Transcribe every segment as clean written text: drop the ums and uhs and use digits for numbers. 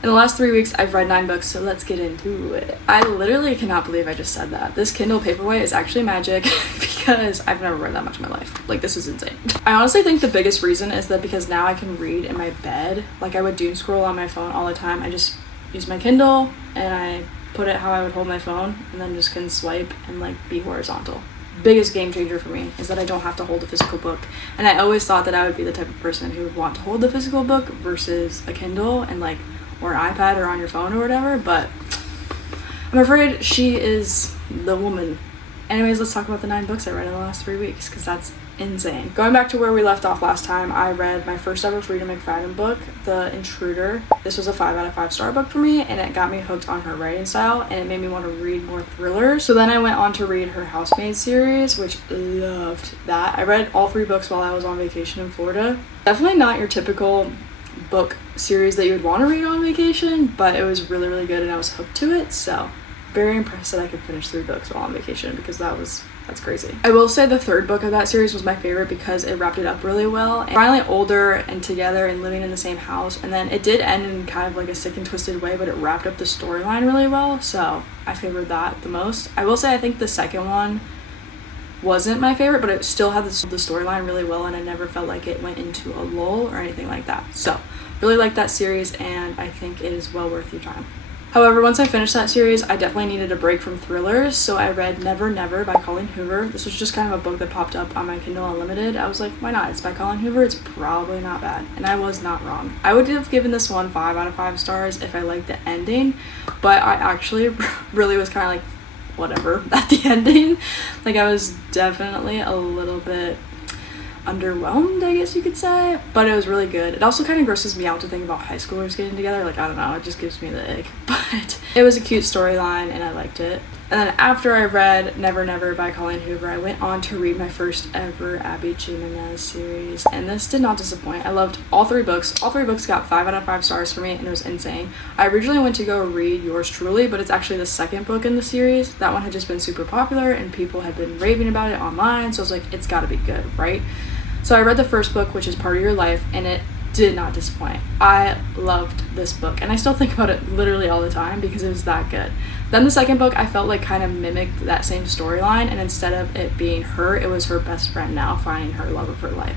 In the last 3 weeks, I've read 9 books, so let's get into it. I literally cannot believe I just said that. This Kindle Paperwhite is actually magic because I've never read that much in my life. Like, this is insane. I honestly think the biggest reason is that because now I can read in my bed. Like, I would doom scroll on my phone all the time. I just use my Kindle and I put it how I would hold my phone and then just can swipe and like be horizontal. Biggest game changer for me is that I don't have to hold a physical book, and I always thought that I would be the type of person who would want to hold the physical book versus a Kindle and like, or an iPad or on your phone or whatever, but I'm afraid she is the woman. Anyways, let's talk about the 9 books I read in the last 3 weeks, because that's insane. Going back to where we left off last time, I read my first ever Freida McFadden book, The Intruder. This was a 5 out of 5 star book for me, and it got me hooked on her writing style, and it made me want to read more thrillers. So then I went on to read her Housemaid series, which loved that. I read all 3 books while I was on vacation in Florida. Definitely not your typical book series that you would want to read on vacation, but it was really, really good and I was hooked to it. So very impressed that I could finish 3 books while on vacation, because that's crazy. I will say the 3rd book of that series was my favorite because it wrapped it up really well. And finally older and together and living in the same house, and then it did end in kind of like a sick and twisted way, but it wrapped up the storyline really well, so I favored that the most. I will say I think the second one wasn't my favorite, but it still had the storyline really well, and I never felt like it went into a lull or anything like that. So really like that series, and I think it is well worth your time. However, once I finished that series, I definitely needed a break from thrillers, so I read Never Never by Colleen Hoover. This was just kind of a book that popped up on my Kindle Unlimited. I was like, why not? It's by Colleen Hoover, it's probably not bad. And I was not wrong. I would have given this one 5 out of 5 stars if I liked the ending, but I actually really was kind of like, whatever at the ending. Like, I was definitely a little bit underwhelmed, I guess you could say, but it was really good. It also kind of grosses me out to think about high schoolers getting together. Like, I don't know, it just gives me the ick, but it was a cute storyline and I liked it. And then after I read Never Never by Colleen Hoover, I went on to read my first ever Abby Jimenez series, and this did not disappoint. I loved all 3 books. All 3 books got 5 out of 5 stars for me, and it was insane. I originally went to go read Yours Truly, but it's actually the 2nd book in the series. That one had just been super popular and people had been raving about it online, so I was like, it's gotta be good, right? So I read the first book, which is Part of Your Life, and it did not disappoint. I loved this book, and I still think about it literally all the time because it was that good. Then the 2nd book, I felt like kind of mimicked that same storyline, and instead of it being her, it was her best friend now finding her love of her life.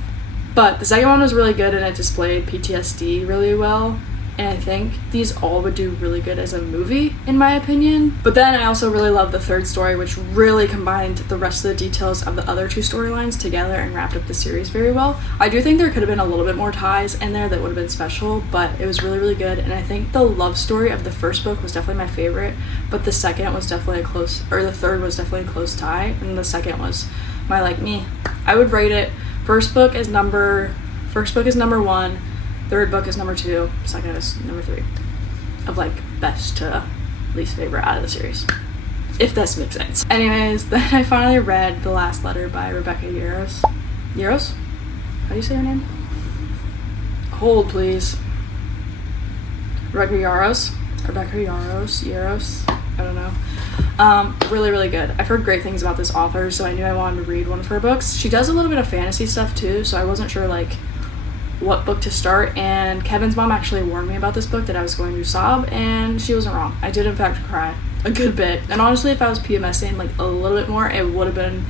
But the 2nd one was really good, and it displayed PTSD really well, and I think these all would do really good as a movie, in my opinion. But then I also really loved the 3rd story, which really combined the rest of the details of the other 2 storylines together and wrapped up the series very well. I do think there could have been a little bit more ties in there that would have been special, but it was really, really good. And I think the love story of the 1st book was definitely my favorite, but the 2nd was definitely the 3rd was definitely a close tie, and the 2nd was my like me. I would rate it, first book is number 1, 3rd book is number 2, 2nd is number 3 of like best to least favorite out of the series, if this makes sense. Anyways, then I finally read The Last Letter by Rebecca Yarros. Yarros? How do you say her name? Hold, please. Rebecca Yarros, I don't know. Really, really good. I've heard great things about this author, so I knew I wanted to read one of her books. She does a little bit of fantasy stuff too, so I wasn't sure like what book to start, and Kevin's mom actually warned me about this book that I was going to sob, and she wasn't wrong. I did in fact cry a good bit, and honestly if I was PMSing like a little bit more, it would have been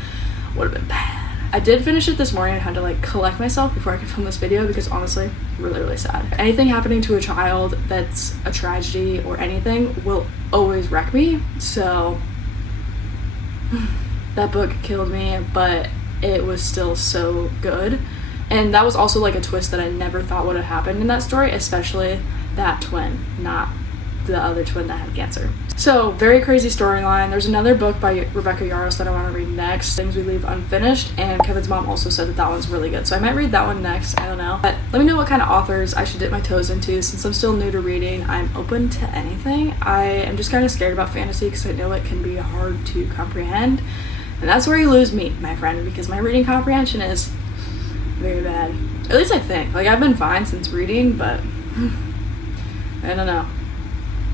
bad. I did finish it this morning and had to like collect myself before I could film this video because honestly, really, really sad. Anything happening to a child that's a tragedy or anything will always wreck me, so that book killed me, but it was still so good. And that was also like a twist that I never thought would have happened in that story, especially that twin, not the other twin that had cancer. So very crazy storyline. There's another book by Rebecca Yarros that I want to read next, Things We Leave Unfinished, and Kevin's mom also said that one's really good, so I might read that one next. I don't know, but let me know what kind of authors I should dip my toes into. Since I'm still new to reading, I'm open to anything. I am just kind of scared about fantasy because I know it can be hard to comprehend, and that's where you lose me, my friend, because my reading comprehension is very bad. At least I think. Like, I've been fine since reading, but I don't know.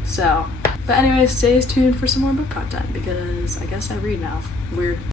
So, but anyways, stay tuned for some more book content because I guess I read now. Weird.